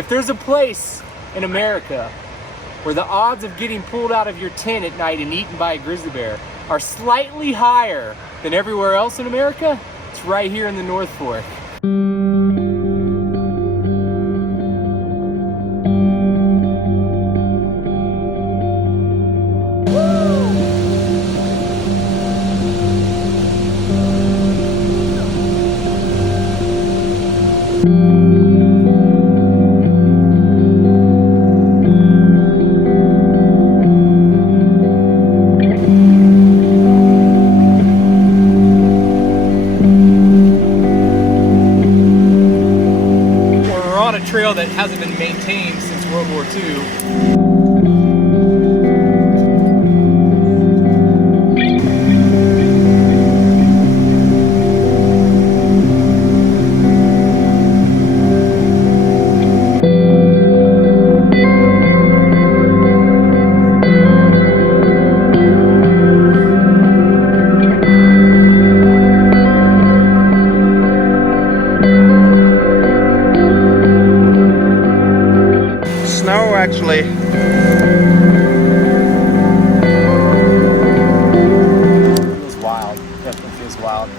If there's a place in America where the odds of getting pulled out of your tent at night and eaten by a grizzly bear are slightly higher than everywhere else in America, it's right here in the North Fork. Trail that hasn't been maintained since World War II. Actually, feels wild. Definitely feels wild.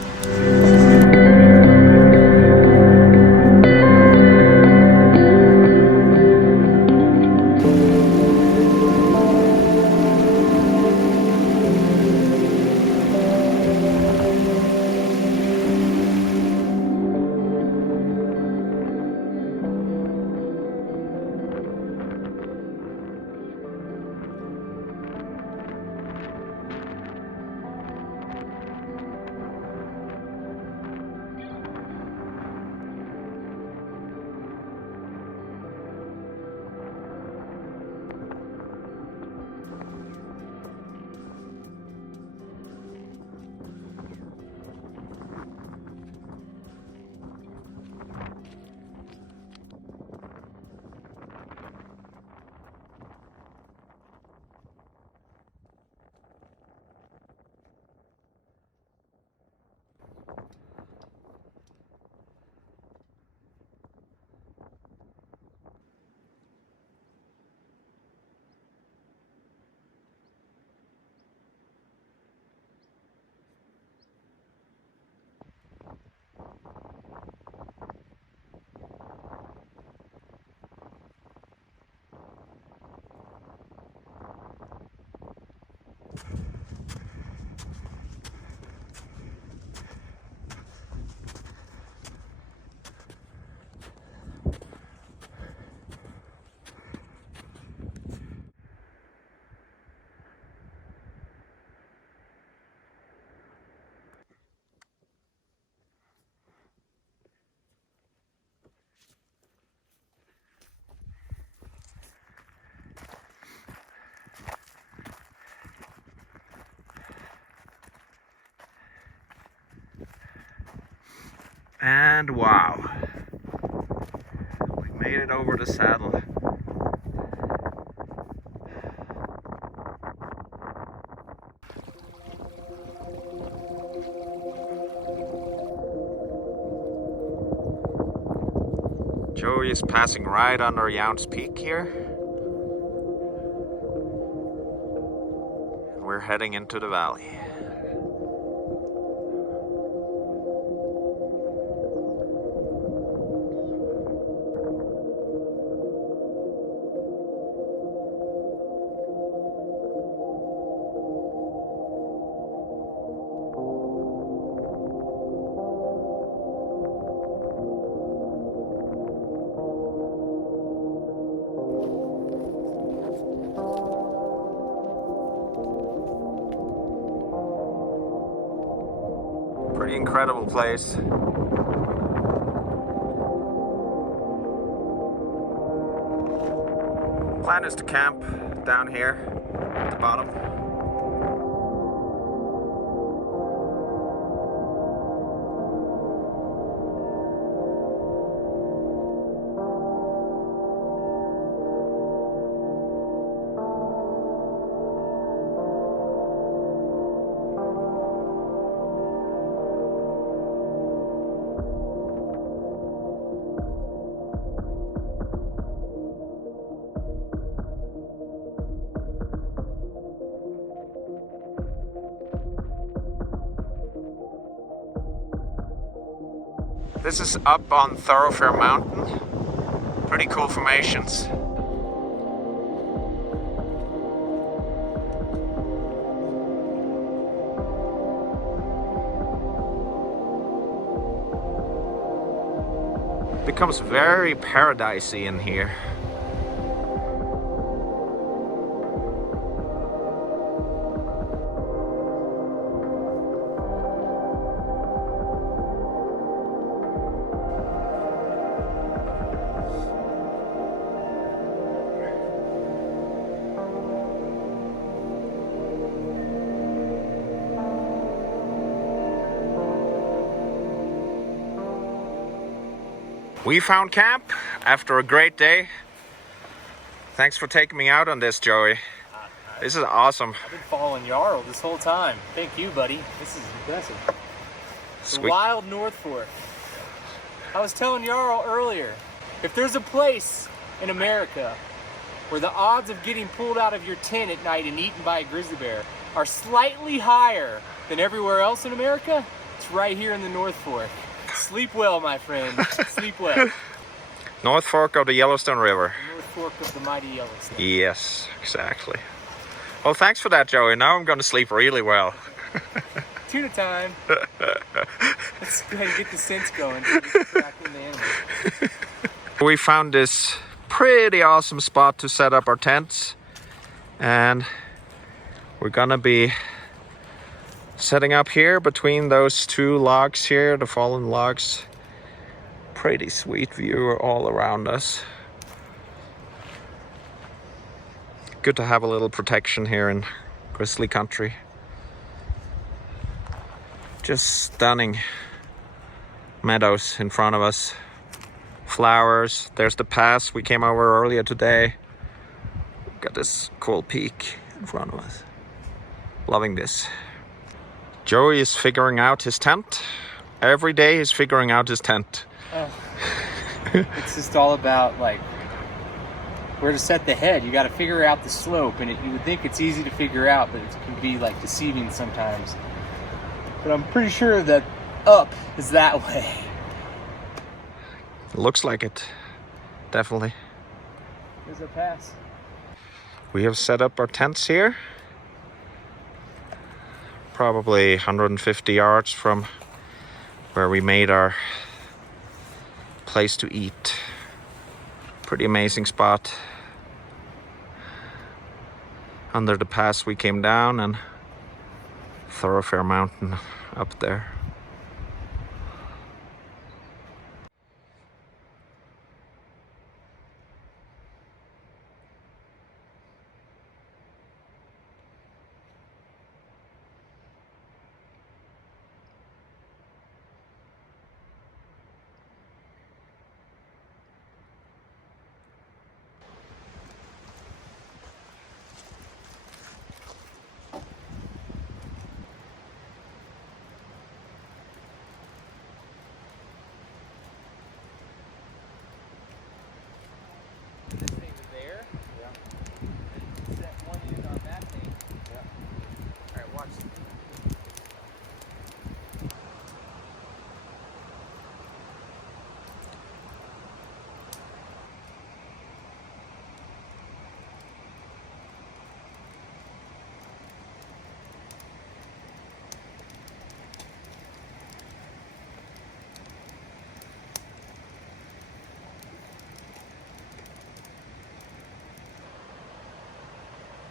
and wow, we made it over the saddle. Joey is passing right under Yount's Peak here. And we're heading into the valley. Pretty incredible place. Plan is to camp down here at the bottom. This is up on Thorofare Mountain. Pretty cool formations. Becomes very paradisey in here. We found camp after a great day. Thanks for taking me out on this, Joey. This is awesome. I've been following Jarl this whole time. Thank you, buddy. This is impressive. Sweet. The wild North Fork. I was telling Jarl earlier, if there's a place in America where the odds of getting pulled out of your tent at night and eaten by a grizzly bear are slightly higher than everywhere else in America, it's right here in the North Fork. Sleep well, my friend. Sleep well. North Fork of the Yellowstone River. The North Fork of the mighty Yellowstone. Yes, exactly. Well, thanks for that, Joey. Now I'm going to sleep really well. Tuna time. Let's go ahead and get the scents going. Back in the animals. We found this pretty awesome spot to set up our tents. And we're going to be setting up here between those two logs here, the fallen logs. Pretty sweet view all around us. Good to have a little protection here in grizzly country. Just stunning meadows in front of us. Flowers. There's the pass we came over earlier today. Got this cool peak in front of us. Loving this. Joey is figuring out his tent. Every day he's figuring out his tent. Oh. It's just all about like where to set the head. You got to figure out the slope, and you would think it's easy to figure out, but it can be like deceiving sometimes. But I'm pretty sure that up is that way. It looks like it. Definitely. There's a pass. We have set up our tents here. Probably 150 yards from where we made our place to eat. Pretty amazing spot. Under the pass we came down, and Thorofare Mountain up there. This thing is there. Yeah. And set one end on that thing. Yeah. All right, watch.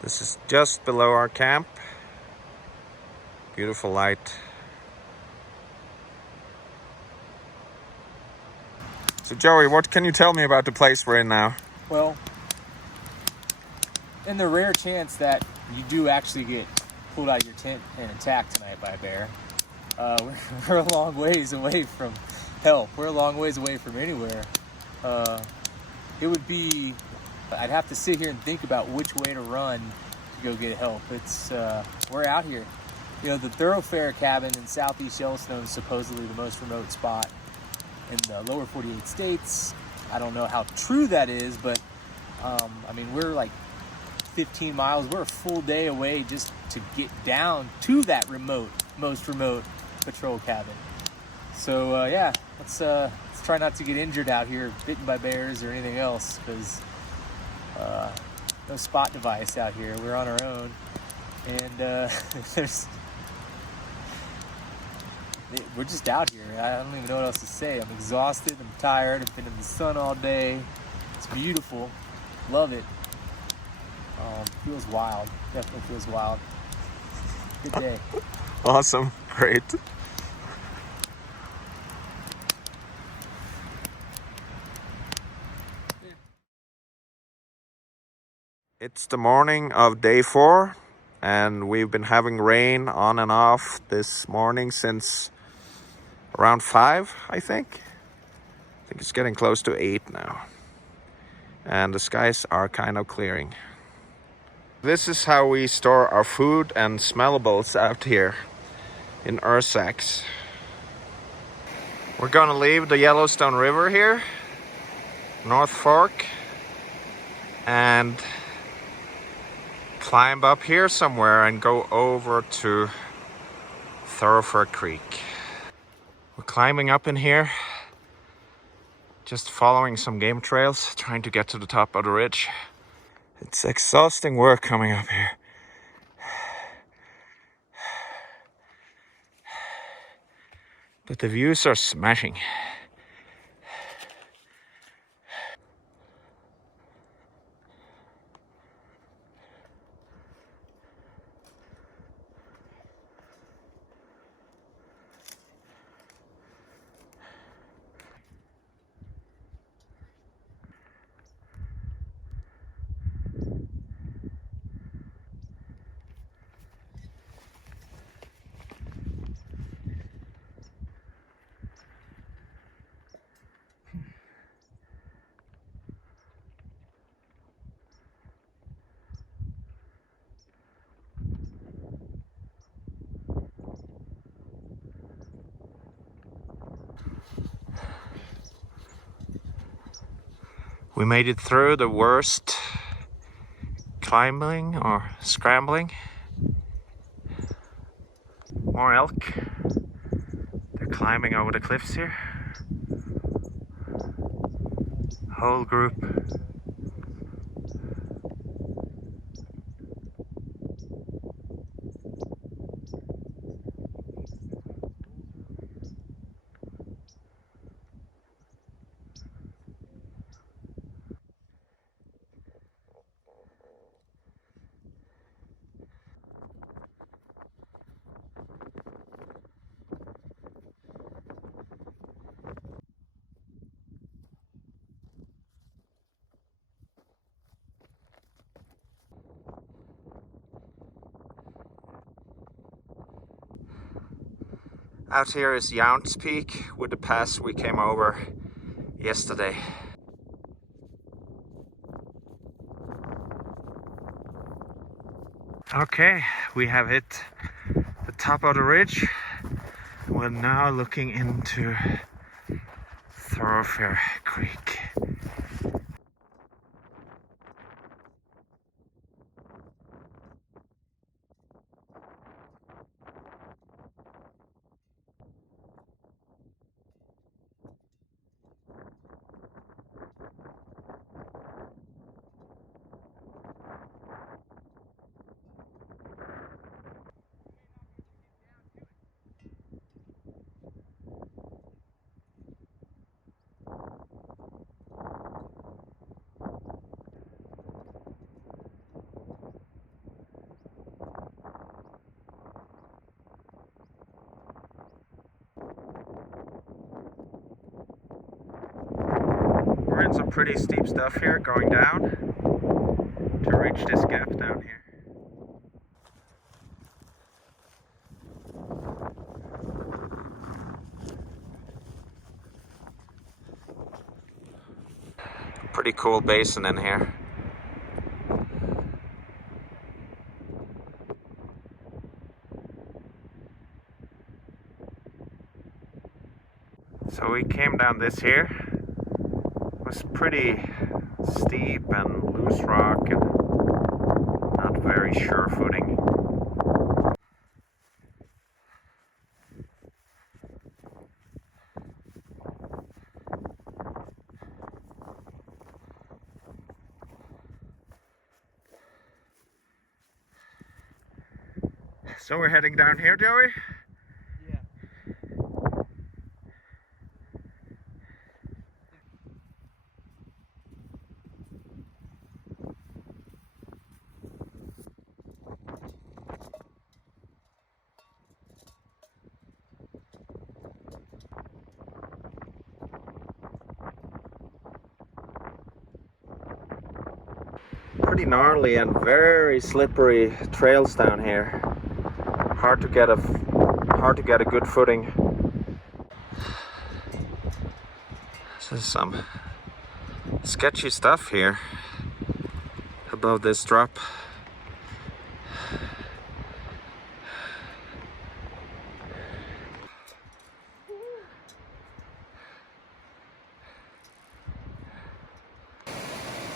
This is just below our camp. Beautiful light. So Joey, what can you tell me about the place we're in now? Well, in the rare chance that you do actually get pulled out of your tent and attacked tonight by a bear, we're a long ways away from help. We're a long ways away from anywhere. It would be, I'd have to sit here and think about which way to run to go get help. It's, we're out here. You know, the Thorofare cabin in southeast Yellowstone is supposedly the most remote spot in the lower 48 states. I don't know how true that is, but I mean, we're like 15 miles. We're a full day away just to get down to that most remote patrol cabin. So yeah, let's try not to get injured out here, bitten by bears or anything else, because no spot device out here. We're on our own, and we're just out here. I don't even know what else to say. I'm exhausted. I'm tired. I've been in the sun all day. It's beautiful. Love it. Feels wild. Definitely feels wild. Good day. Awesome. Great. It's the morning of day 4, and we've been having rain on and off this morning since around 5, I think. I think it's getting close to 8 now. And the skies are kind of clearing. This is how we store our food and smellables out here in Ursacks. We're gonna leave the Yellowstone River here, North Fork, and climb up here somewhere and go over to Thorofare Creek. We're climbing up in here, just following some game trails, trying to get to the top of the ridge. It's exhausting work coming up here. But the views are smashing. We made it through the worst climbing or scrambling. More elk. They're climbing over the cliffs here. Whole group. Out here is Yount's Peak with the pass we came over yesterday. Okay, we have hit the top of the ridge. We're now looking into Thorofare Creek. We're in some pretty steep stuff here going down to reach this gap down here. Pretty cool basin in here. So we came down this here. It was pretty steep and loose rock and not very sure footing. So we're heading down here, Joey? Yeah. Pretty gnarly and very slippery trails down here. Hard to get a good footing. This is some sketchy stuff here above this drop.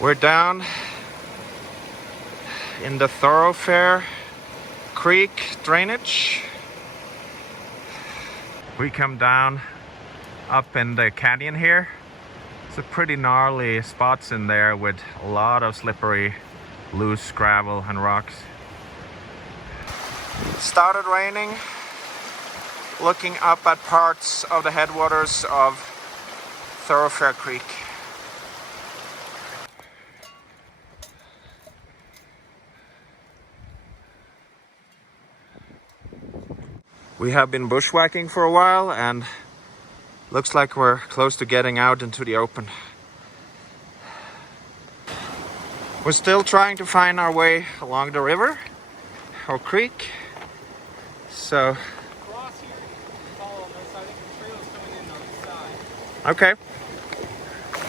We're down in the Thorofare Creek drainage. We come down up in the canyon here. It's a pretty gnarly spots in there with a lot of slippery loose gravel and rocks. Started raining. Looking up at parts of the headwaters of Thorofare Creek. We have been bushwhacking for a while and looks like we're close to getting out into the open. We're still trying to find our way along the river or creek. So Cross here, follow on this. I think the trail is coming in on this side. okay.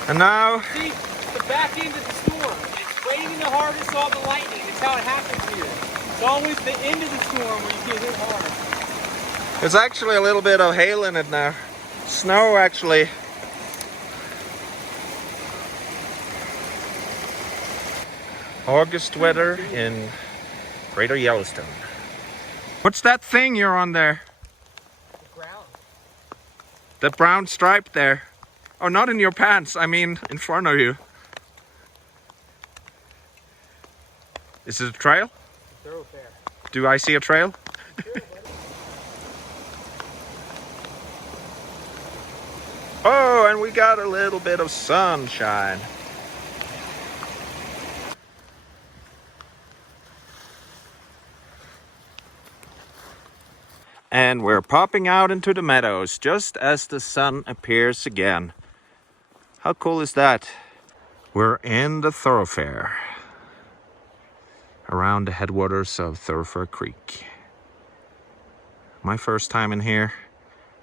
And now See, it's the back end of the storm. It's raining the hardest, all the lightning. It's how it happens here. It's always the end of the storm where you get hit hard. there's actually a little bit of hail in it now. Snow actually. August weather in Greater Yellowstone. What's that thing you're on there? The ground. The brown stripe there. Oh, not in your pants, I mean in front of you. Is it a trail? Thoroughfare. Do I see a trail? Oh, and we got a little bit of sunshine. And we're popping out into the meadows just as the sun appears again. How cool is that? We're in the thoroughfare around the headwaters of Thorofare Creek. My first time in here.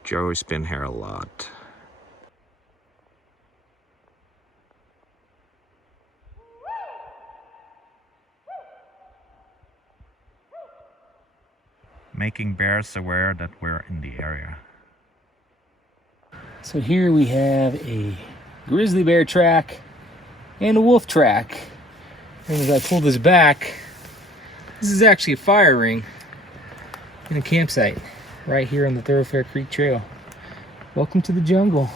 Joey's been here a lot. Making bears aware that we're in the area. So here we have a grizzly bear track and a wolf track. And as I pull this back, this is actually a fire ring in a campsite right here on the Thorofare Creek Trail. Welcome to the jungle.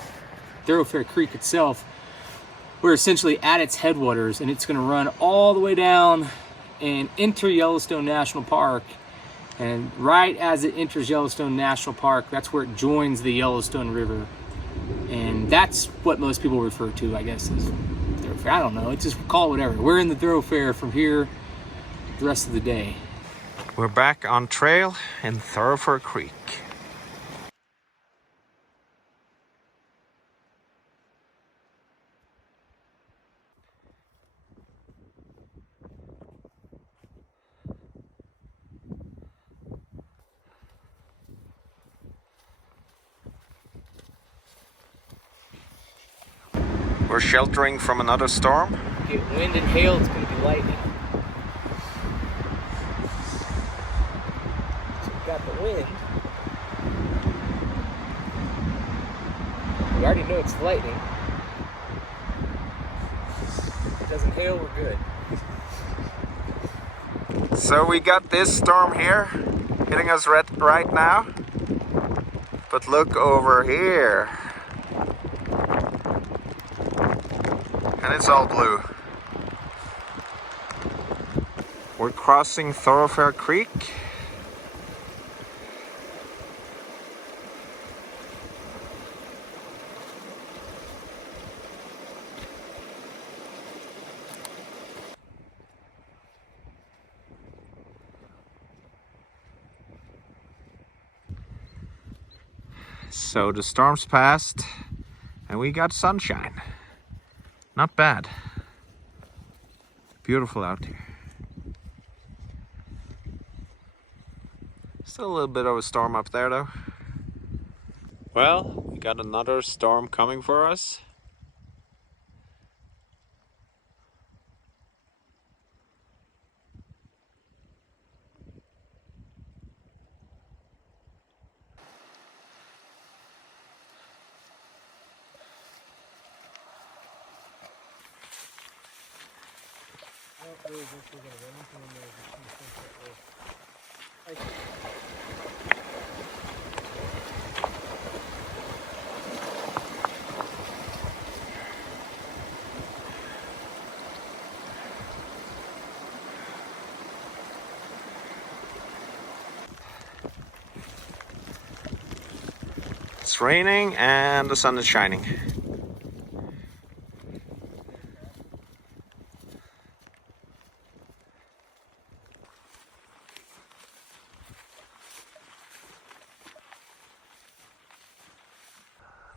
Thorofare Creek itself, we're essentially at its headwaters, and it's going to run all the way down and enter Yellowstone National Park. And right as it enters Yellowstone National Park, that's where it joins the Yellowstone River. And that's what most people refer to, I guess, as thoroughfare. I don't know, it's just call it whatever. We're in the thoroughfare from here the rest of the day. We're back on trail in Thorofare Creek. We're sheltering from another storm. Get wind and hail, it's going to be lightning. So we've got the wind. We already know it's lightning. If it doesn't hail, we're good. So we got this storm here hitting us right now. But look over here. And it's all blue. We're crossing Thorofare Creek. So the storms passed and we got sunshine. Not bad. Beautiful out here. Still a little bit of a storm up there though. Well, we got another storm coming for us. It's raining and the sun is shining.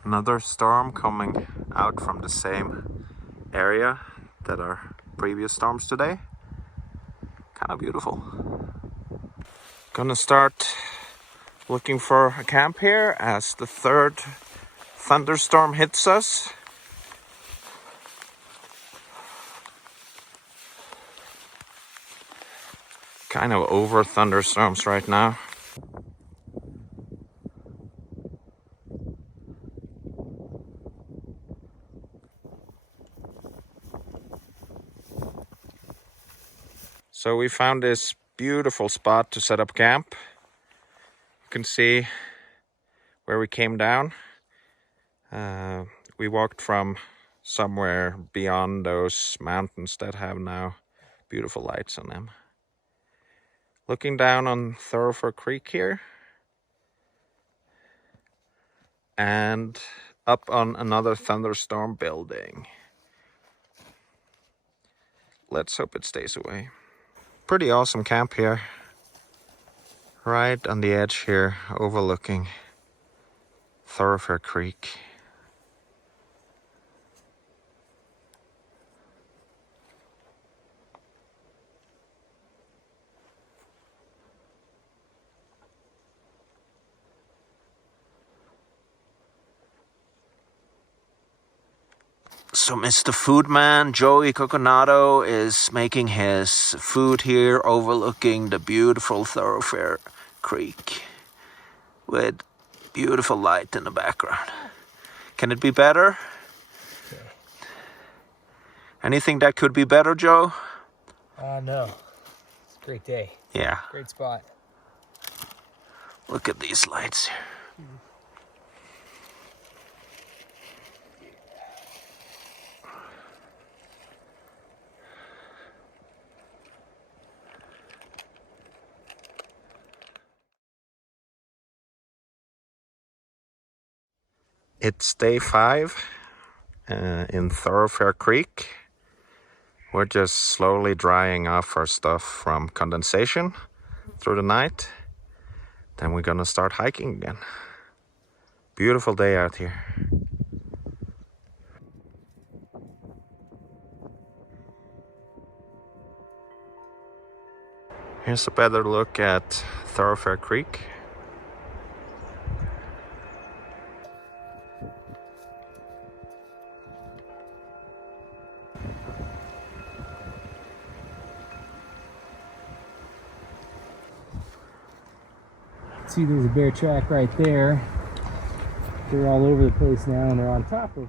Another storm coming out from the same area that our previous storms today. Kind of beautiful. Gonna start looking for a camp here as the third thunderstorm hits us. Kind of over thunderstorms right now. So we found this beautiful spot to set up camp. You can see where we came down. We walked from somewhere beyond those mountains that have now beautiful lights on them. Looking down on Thorofare Creek here. And up on another thunderstorm building. Let's hope it stays away. Pretty awesome camp here. Right on the edge here, overlooking Thorofare Creek. So Mr. Foodman, Joey Coconato, is making his food here overlooking the beautiful Thorofare Creek with beautiful light in the background. Can it be better? Okay. Anything that could be better, Joe? No. It's a great day. Yeah. Great spot. Look at these lights here. It's day 5 in Thorofare Creek. We're just slowly drying off our stuff from condensation through the night. Then we're gonna start hiking again. Beautiful day out here. Here's a better look at Thorofare Creek. See, there's a bear track right there. They're all over the place now, and they're on top of.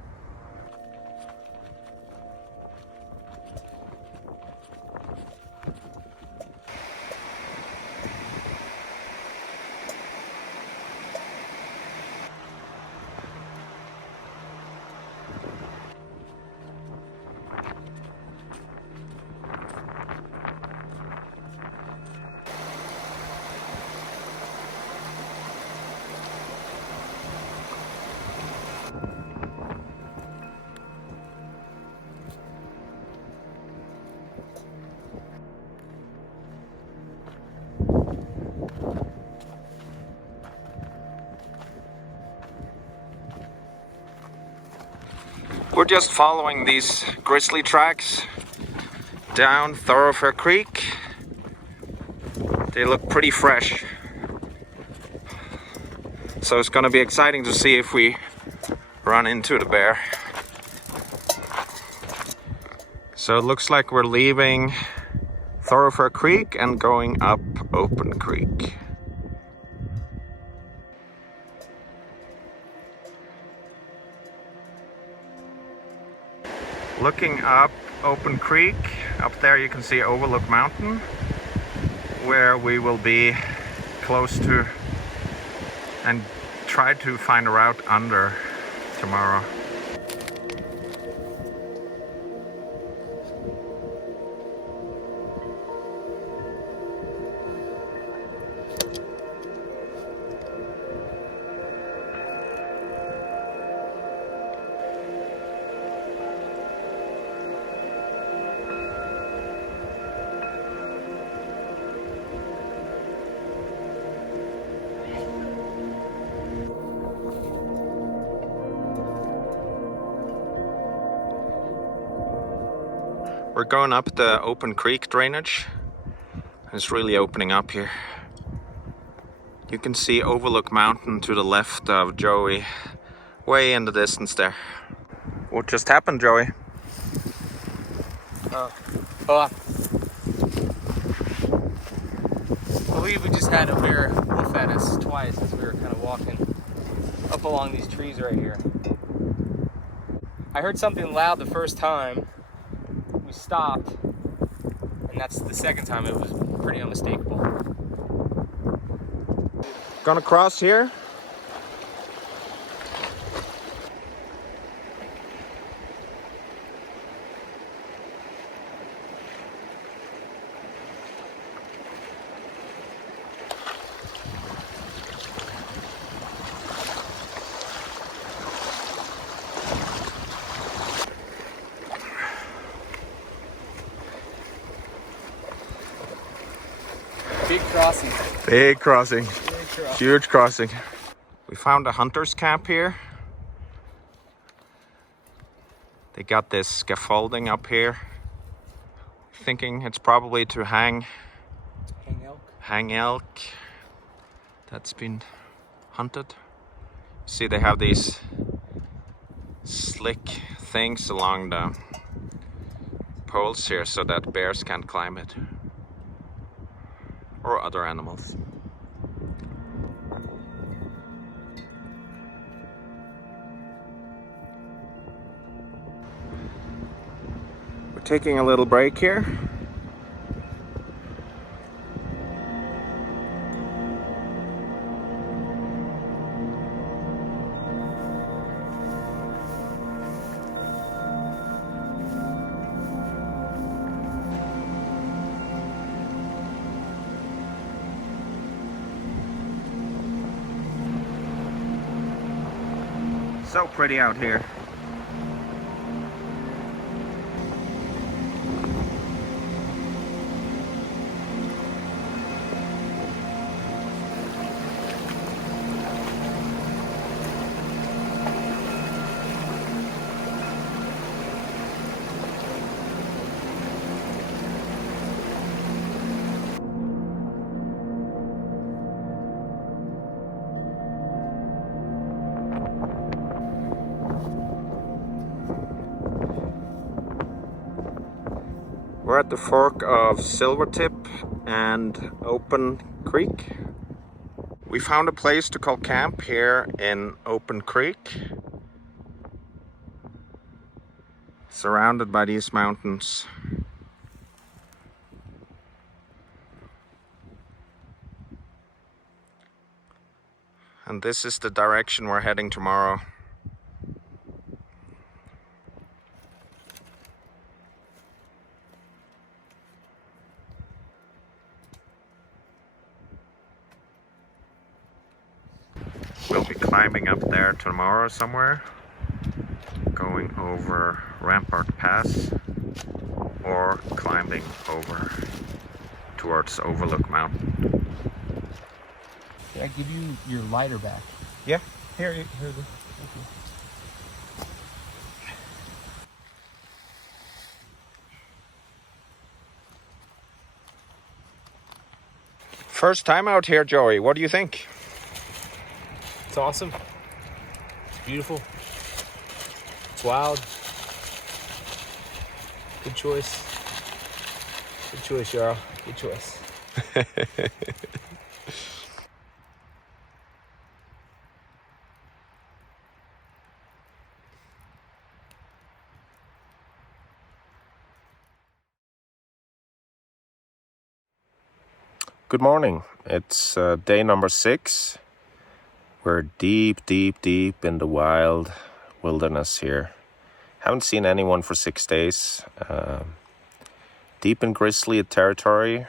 We're just following these grizzly tracks down Thorofare Creek. They look pretty fresh. So it's gonna be exciting to see if we run into the bear. So it looks like we're leaving Thorofare Creek and going up Open Creek. Looking up Open Creek, up there you can see Overlook Mountain, where we will be close to and try to find a route under tomorrow. We're going up the Open Creek drainage. It's really opening up here. You can see Overlook Mountain to the left of Joey, way in the distance there. What just happened, Joey? I believe we just had a bear woof at us twice as we were kind of walking up along these trees right here. I heard something loud the first time. We stopped, and that's the second time. It was pretty unmistakable. Gonna cross here. Big crossing. Big crossing. Big crossing. Huge crossing. We found a hunter's camp here. They got this scaffolding up here. Thinking it's probably to hang elk that's been hunted. See, they have these slick things along the poles here so that bears can't climb it. Or other animals. We're taking a little break here. So pretty out here. We're at the fork of Silvertip and Open Creek. We found a place to call camp here in Open Creek, surrounded by these mountains. And this is the direction we're heading tomorrow. We'll be climbing up there tomorrow somewhere, going over Rampart Pass, or climbing over towards Overlook Mountain. Did I give you your lighter back? Yeah, here it is. First time out here, Joey. What do you think? It's awesome. It's beautiful. It's wild. Good choice. Good choice, Jarl. Good choice. Good morning. It's day number 6. We're deep in the wild wilderness here. Haven't seen anyone for 6 days. Deep in grizzly territory.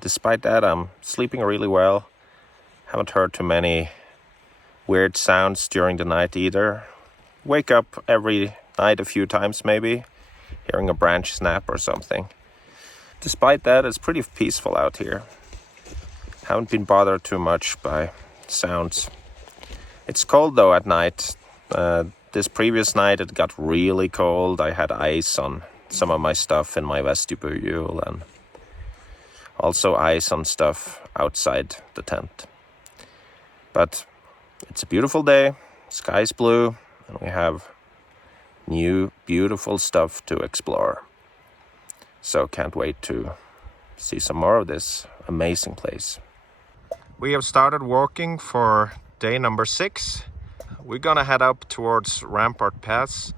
Despite that, I'm sleeping really well. Haven't heard too many weird sounds during the night either. Wake up every night a few times maybe, hearing a branch snap or something. Despite that, it's pretty peaceful out here. Haven't been bothered too much by sounds. It's cold though at night. This previous night it got really cold. I had ice on some of my stuff in my vestibule and also ice on stuff outside the tent. But it's a beautiful day. Sky's blue and we have new beautiful stuff to explore. So can't wait to see some more of this amazing place. We have started walking for day number 6. We're gonna head up towards Rampart Pass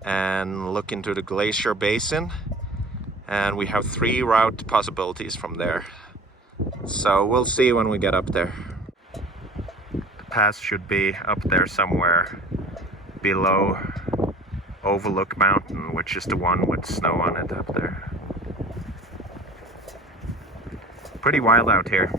and look into the Glacier Basin. And we have 3 route possibilities from there. So we'll see when we get up there. The pass should be up there somewhere below Overlook Mountain, which is the one with snow on it up there. Pretty wild out here.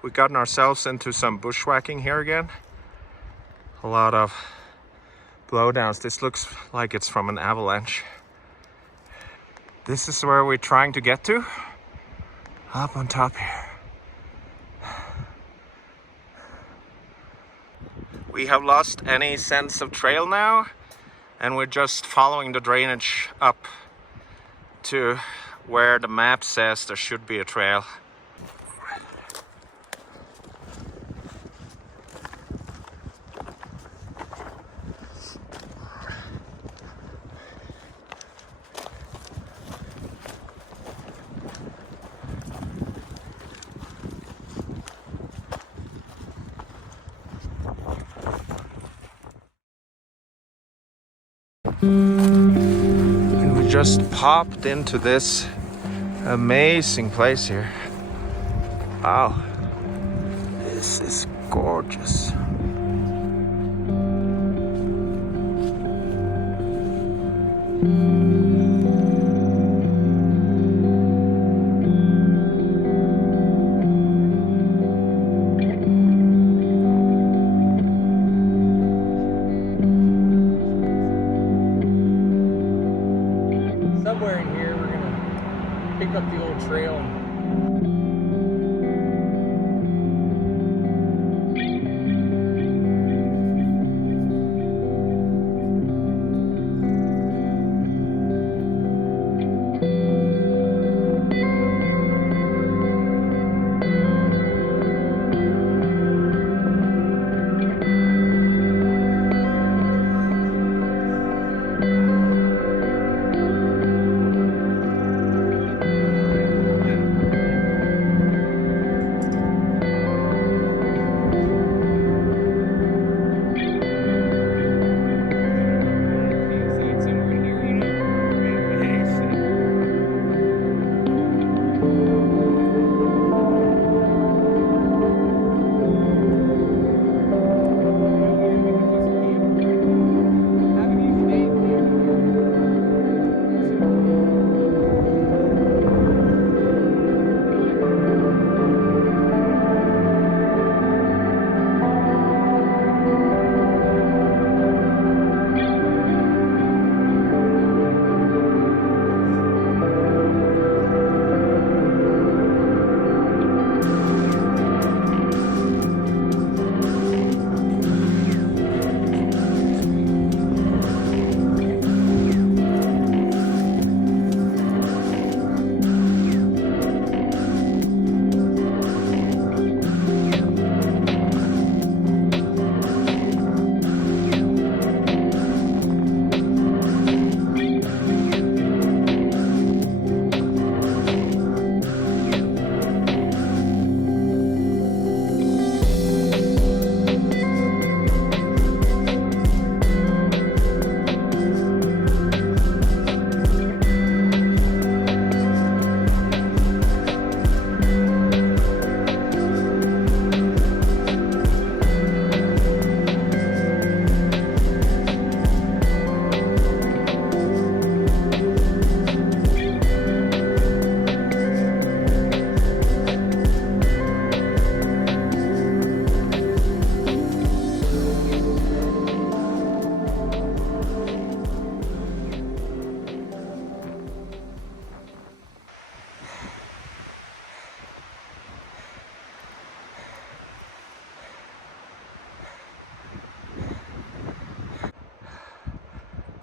We've gotten ourselves into some bushwhacking here again. A lot of blowdowns. This looks like it's from an avalanche. This is where we're trying to get to. Up on top here. We have lost any sense of trail now, and we're just following the drainage up to where the map says there should be a trail. And we just popped into this amazing place here. Wow, this is gorgeous. Somewhere in here, we're gonna pick up the old trail.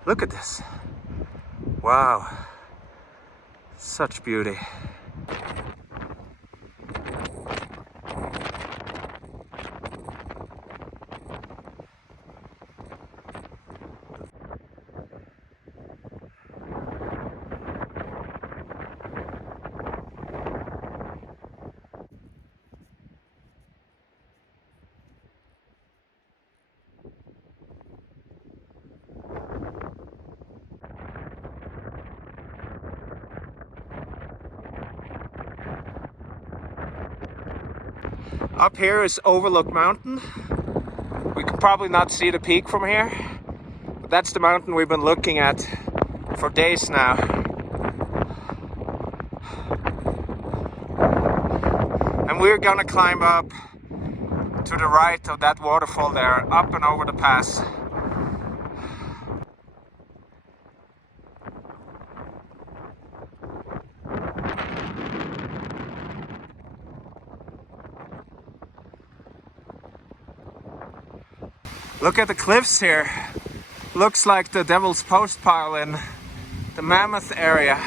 Look at this. Wow. Such beauty. Up here is Overlook Mountain. We can probably not see the peak from here, but that's the mountain we've been looking at for days now. And we're gonna climb up to the right of that waterfall there, up and over the pass. Look at the cliffs here. Looks like the Devil's Post pile in the Mammoth area.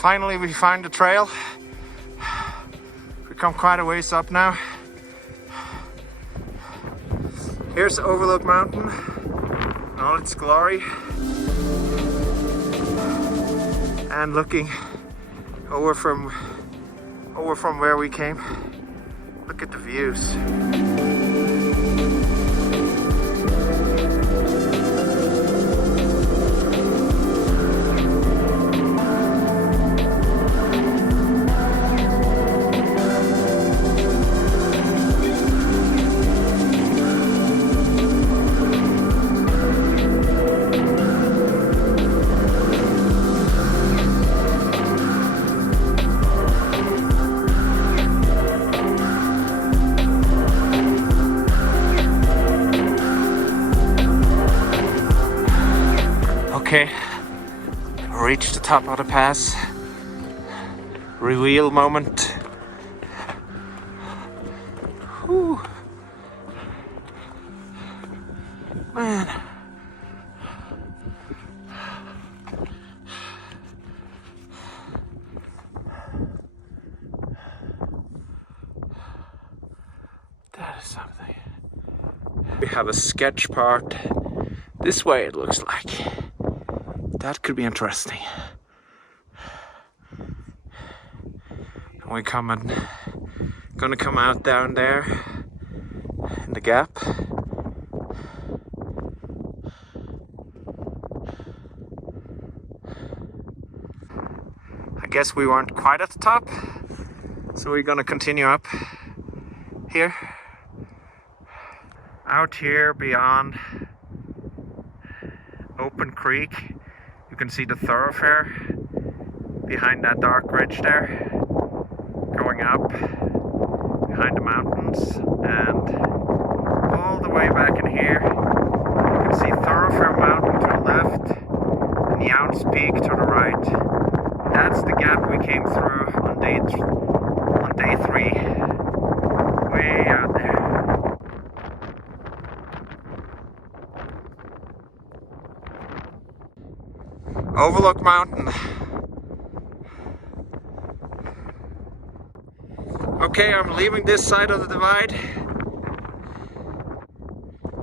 Finally, we find the trail. We've come quite a ways up now. Here's Overlook Mountain in all its glory. And looking over from where we came. Look at the views. Okay, reached the top of the pass. Reveal moment. Whew. Man. That is something. We have a sketch part. This way it looks like. That could be interesting. We're gonna come out down there in the gap. I guess we weren't quite at the top, so we're gonna continue up here. Out here beyond open creek. You can see the thoroughfare behind that dark ridge there, going up behind the mountains, and all the way back in here you can see Thoroughfare Mountain to the left and Yount's Peak to the right. That's the gap we came through on day 3, way out there. Overlook Mountain. Okay, I'm leaving this side of the divide.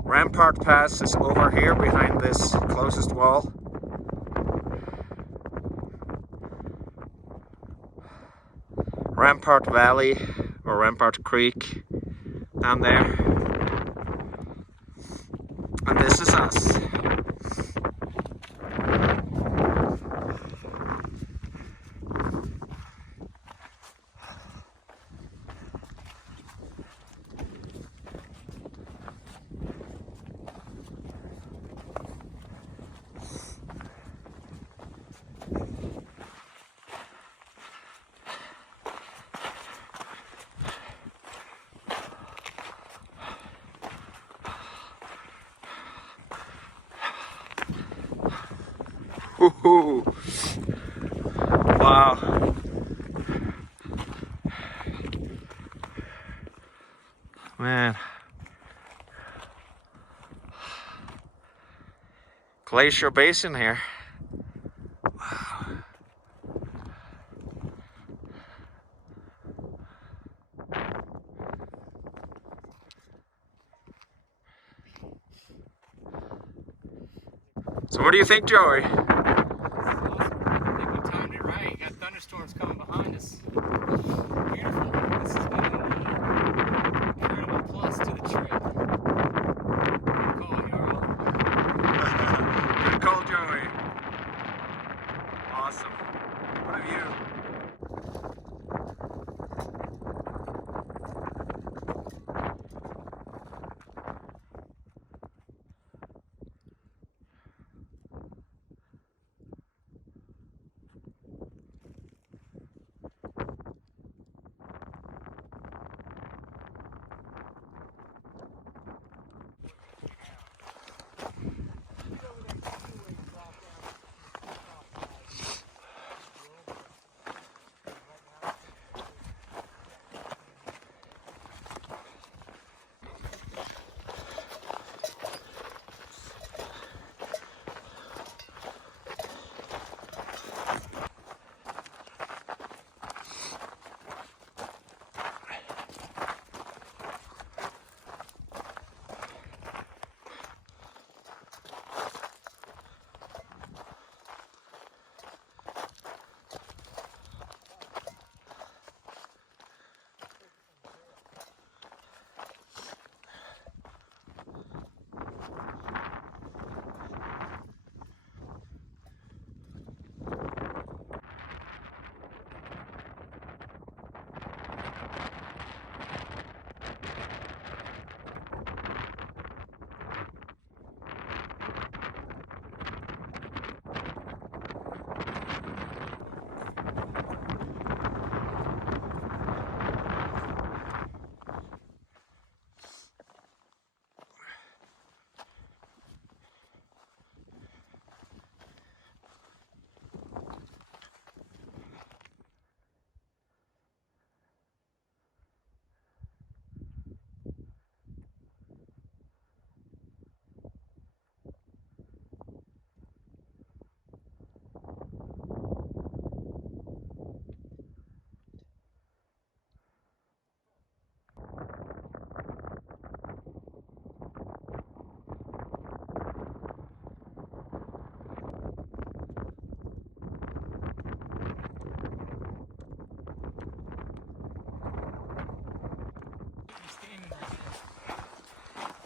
Rampart Pass is over here behind this closest wall. Rampart Valley or Rampart Creek down there. And this is us. Woohoo! Wow. Man. Glacier Basin here. Wow. So what do you think, Joey? Thunderstorms coming behind us. Beautiful. This has been an incredible plus to the trip. Good call, Jarl. Good call, Joey. Awesome. What a view.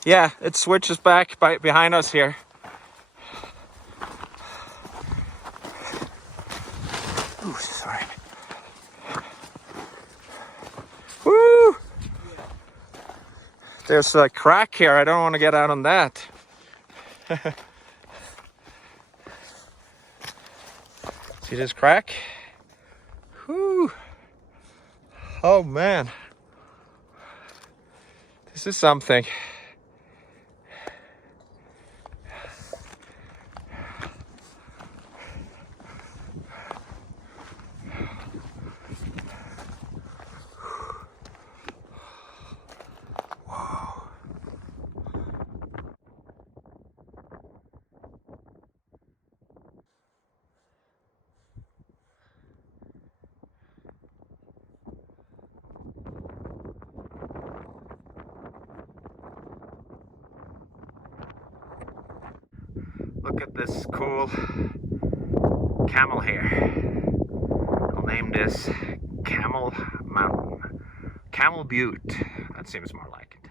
Yeah, it switches back behind us here. Ooh, sorry. Woo! There's a crack here. I don't want to get out on that. See this crack? Whew. Oh man. This is something. Look at this cool camel here. I'll name this Camel Mountain. Camel Butte. That seems more like it.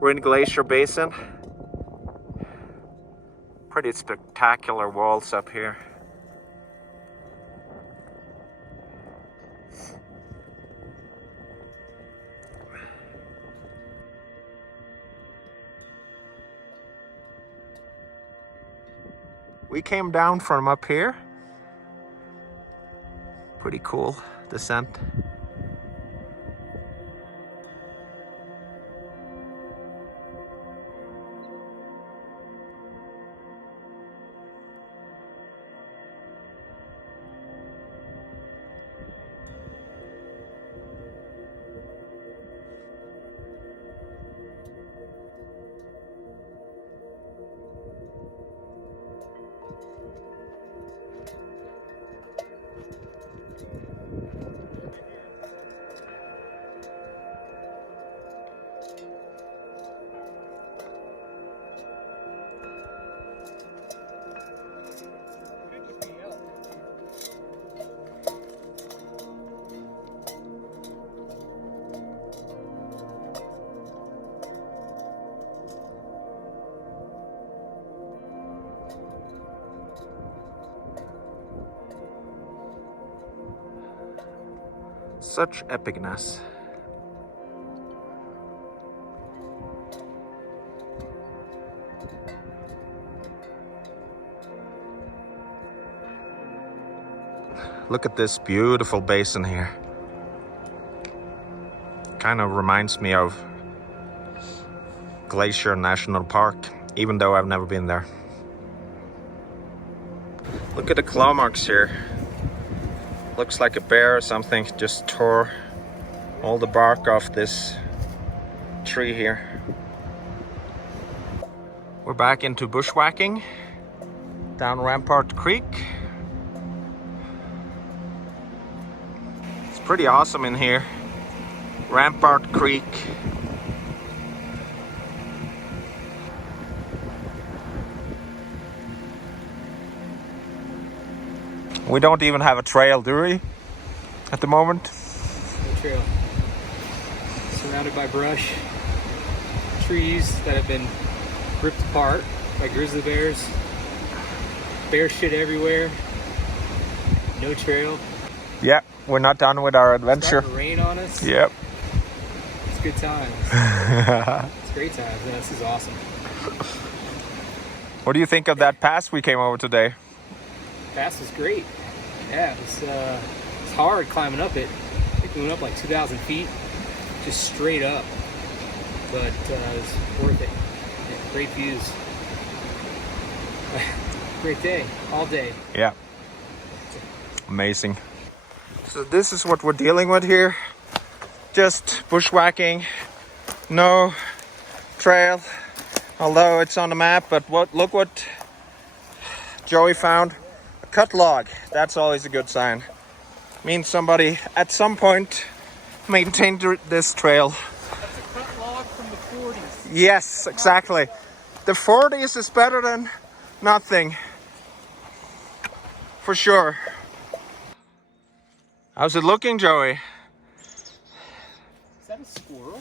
We're in Glacier Basin. Pretty spectacular walls up here. We came down from up here. Pretty cool descent. Such epicness. Look at this beautiful basin here. Kind of reminds me of Glacier National Park, even though I've never been there. Look at the claw marks here. Looks like a bear or something just tore all the bark off this tree here. We're back into bushwhacking down Rampart Creek. It's pretty awesome in here. Rampart Creek. We don't even have a trail, do we? At the moment? No trail. Surrounded by brush, trees that have been ripped apart by grizzly bears. Bear shit everywhere. No trail. Yeah, we're not done with our adventure. It's starting to rain on us. Yep. It's good times. It's great times. Yeah, this is awesome. What do you think of that pass we came over today? Pass was great. Yeah, it's hard climbing up it. I think we went up like 2,000 feet, just straight up. But it's worth it. Yeah, great views. Great day, all day. Yeah. Amazing. So this is what we're dealing with here. Just bushwhacking, no trail, although it's on the map. But look what Joey found. A cut log. That's always a good sign. Means somebody at some point maintained this trail. That's a cut log from the 40s. Yes, exactly. The 40s is better than nothing. For sure. How's it looking, Joey? Is that a squirrel?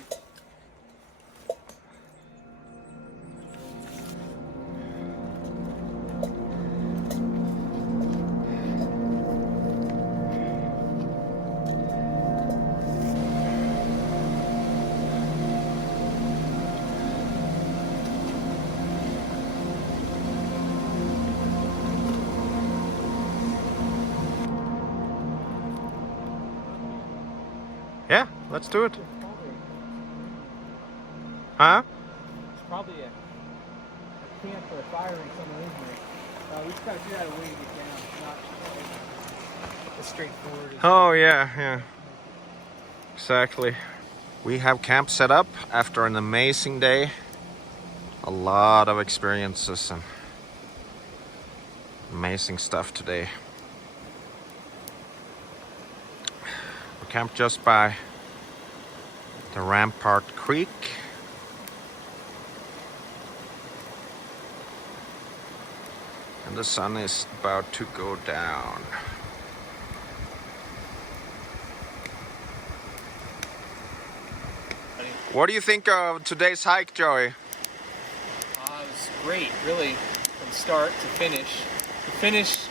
Yeah, let's do it. Huh? It's probably a camp or a firing somewhere in here. We just gotta figure out a way to get down. It's not as straightforward as Oh yeah. Exactly. We have camp set up after an amazing day. A lot of experiences and amazing stuff today. We camped just by the Rampart Creek. And the sun is about to go down. What do you think of today's hike, Joey? it was great, really, from start to finish. The finish,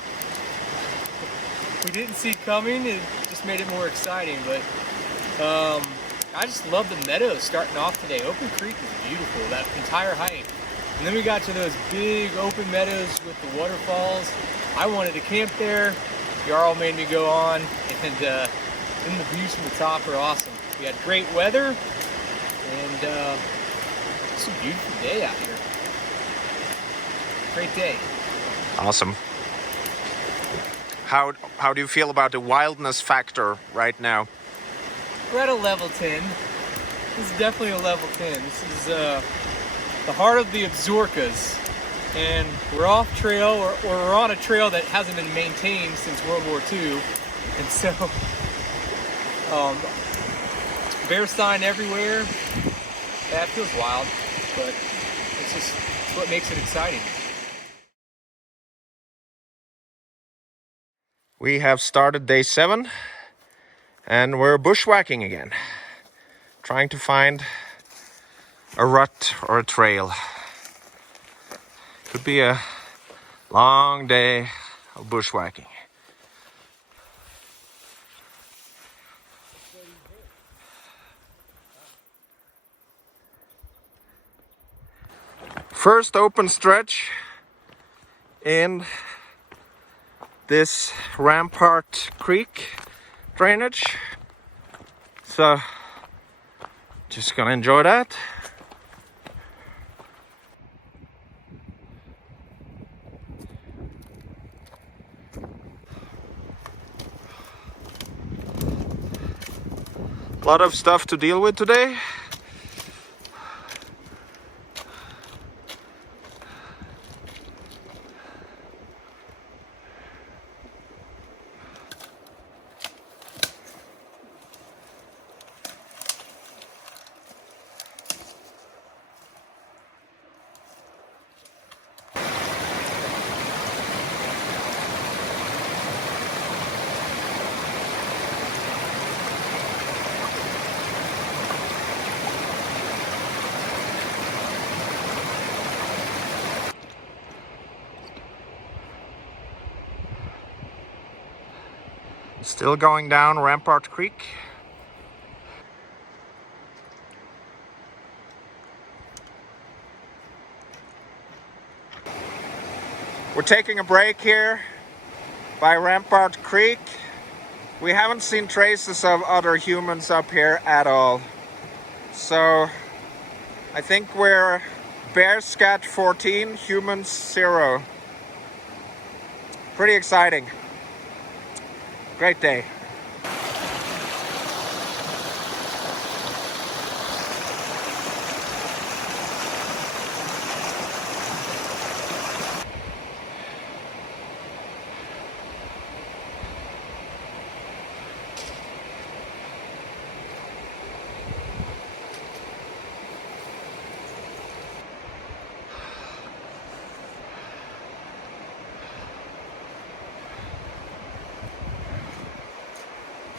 we didn't see coming. It just made it more exciting. But I just love the meadows starting off today. Open Creek is beautiful, that entire hike. And then we got to those big open meadows with the waterfalls. I wanted to camp there. Jarl made me go on, and then the views from the top are awesome. We had great weather, and it's a beautiful day out here. Great day. Awesome. How do you feel about the wildness factor right now? We're at a level 10. This is definitely a level 10. This is the heart of the Absarokas. And we're off trail, or we're on a trail that hasn't been maintained since World War II. And so, bear sign everywhere. Yeah, it feels wild, but it's what makes it exciting. We have started day 7 and we're bushwhacking again. Trying to find a rut or a trail. Could be a long day of bushwhacking. First open stretch in this Rampart Creek drainage. So just gonna enjoy that. A lot of stuff to deal with today. Still going down Rampart Creek. We're taking a break here by Rampart Creek. We haven't seen traces of other humans up here at all. So I think we're bear scat 14, humans 0. Pretty exciting. Great day.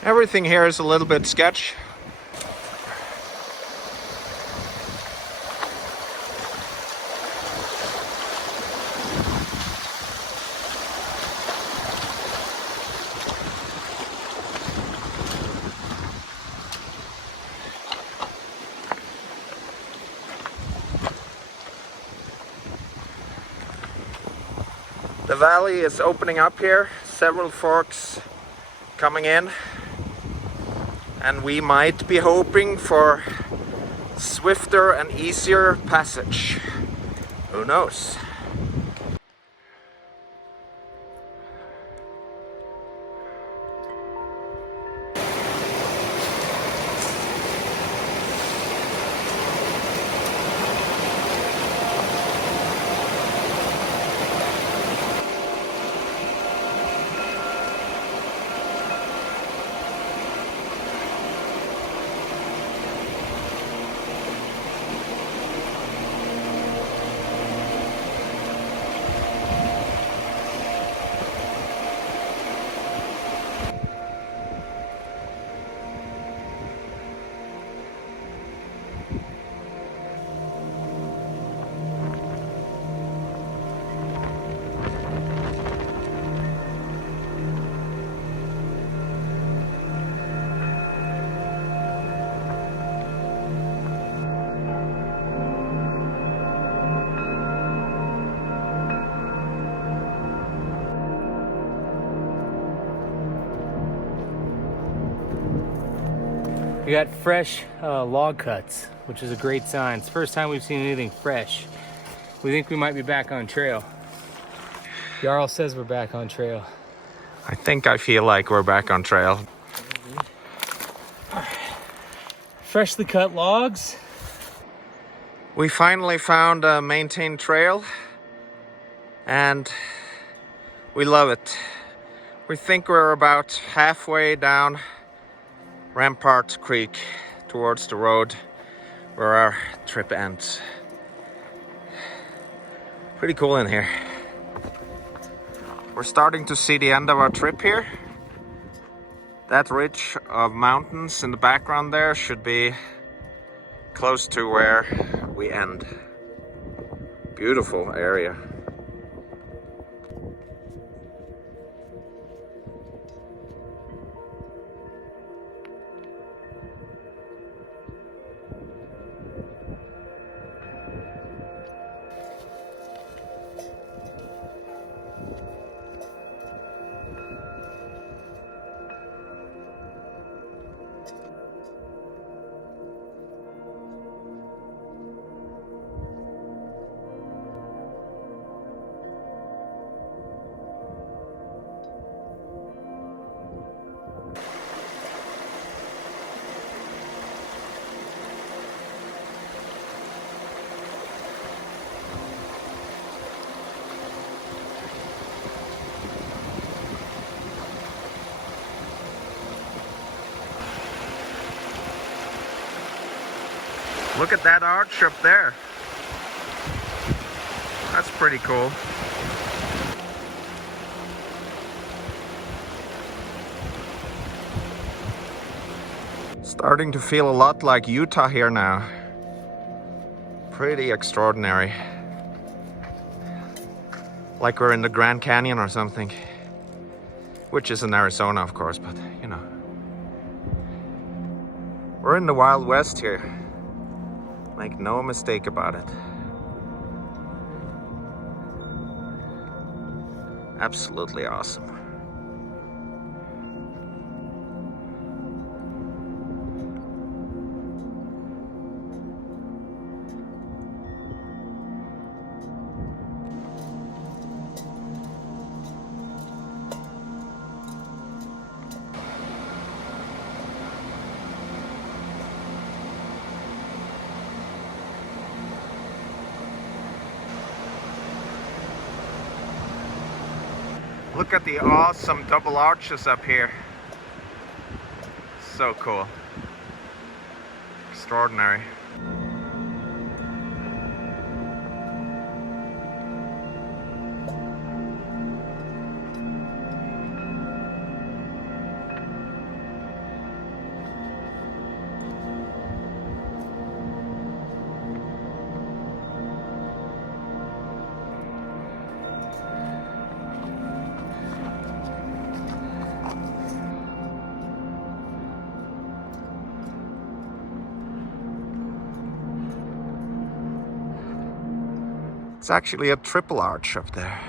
Everything here is a little bit sketch. The valley is opening up here, several forks coming in, and we might be hoping for swifter and easier passage. Who knows? We got fresh log cuts, which is a great sign. It's the first time we've seen anything fresh. We think we might be back on trail. Jarl says we're back on trail. I think I feel like we're back on trail. Freshly cut logs. We finally found a maintained trail, and we love it. We think we're about halfway down Rampart Creek towards the road where our trip ends. Pretty cool in here. We're starting to see the end of our trip here. That ridge of mountains in the background there should be close to where we end. Beautiful area. Look at that arch up there. That's pretty cool. Starting to feel a lot like Utah here now. Pretty extraordinary. Like we're in the Grand Canyon or something. Which is in Arizona, of course, but you know. We're in the Wild West here. Make no mistake about it. Absolutely awesome. Look at the awesome double arches up here. So cool. Extraordinary. It's actually a triple arch up there.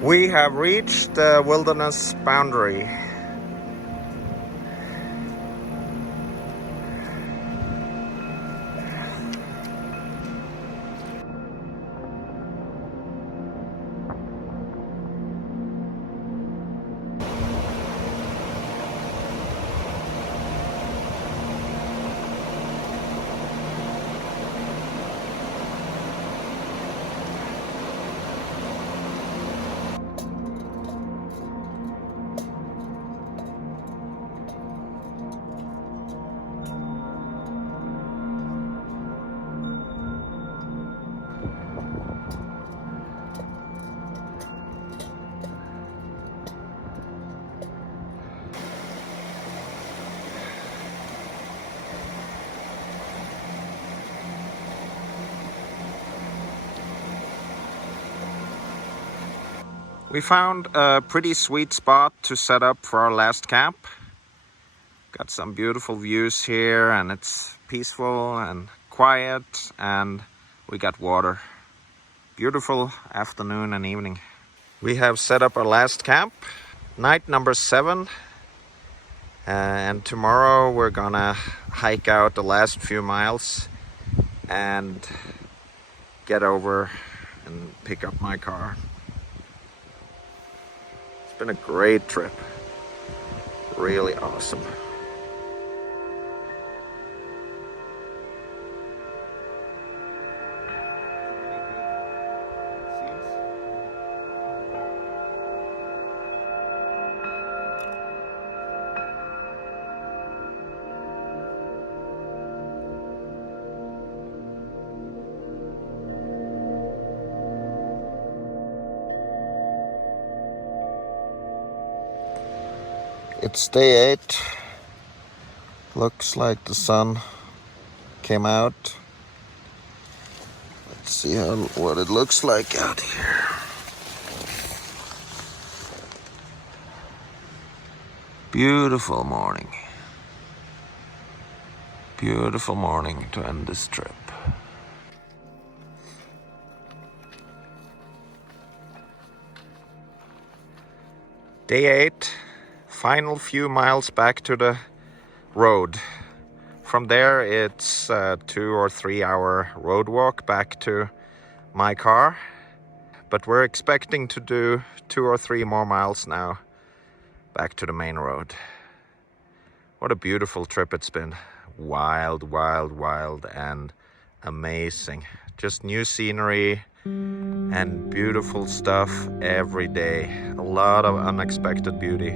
We have reached the wilderness boundary. We found a pretty sweet spot to set up for our last camp. Got some beautiful views here, and it's peaceful and quiet, and we got water. Beautiful afternoon and evening. We have set up our last camp, night number 7, and tomorrow we're gonna hike out the last few miles and get over and pick up my car. It's been a great trip, really awesome. It's day 8. Looks like the sun came out. Let's see what it looks like out here. Beautiful morning. Beautiful morning to end this trip. Day 8. Final few miles back to the road. From there it's a 2 or 3 hour road walk back to my car, but we're expecting to do 2 or 3 more miles now back to the main road. What a beautiful trip it's been. Wild, wild, wild, and amazing. Just new scenery and beautiful stuff every day. A lot of unexpected beauty.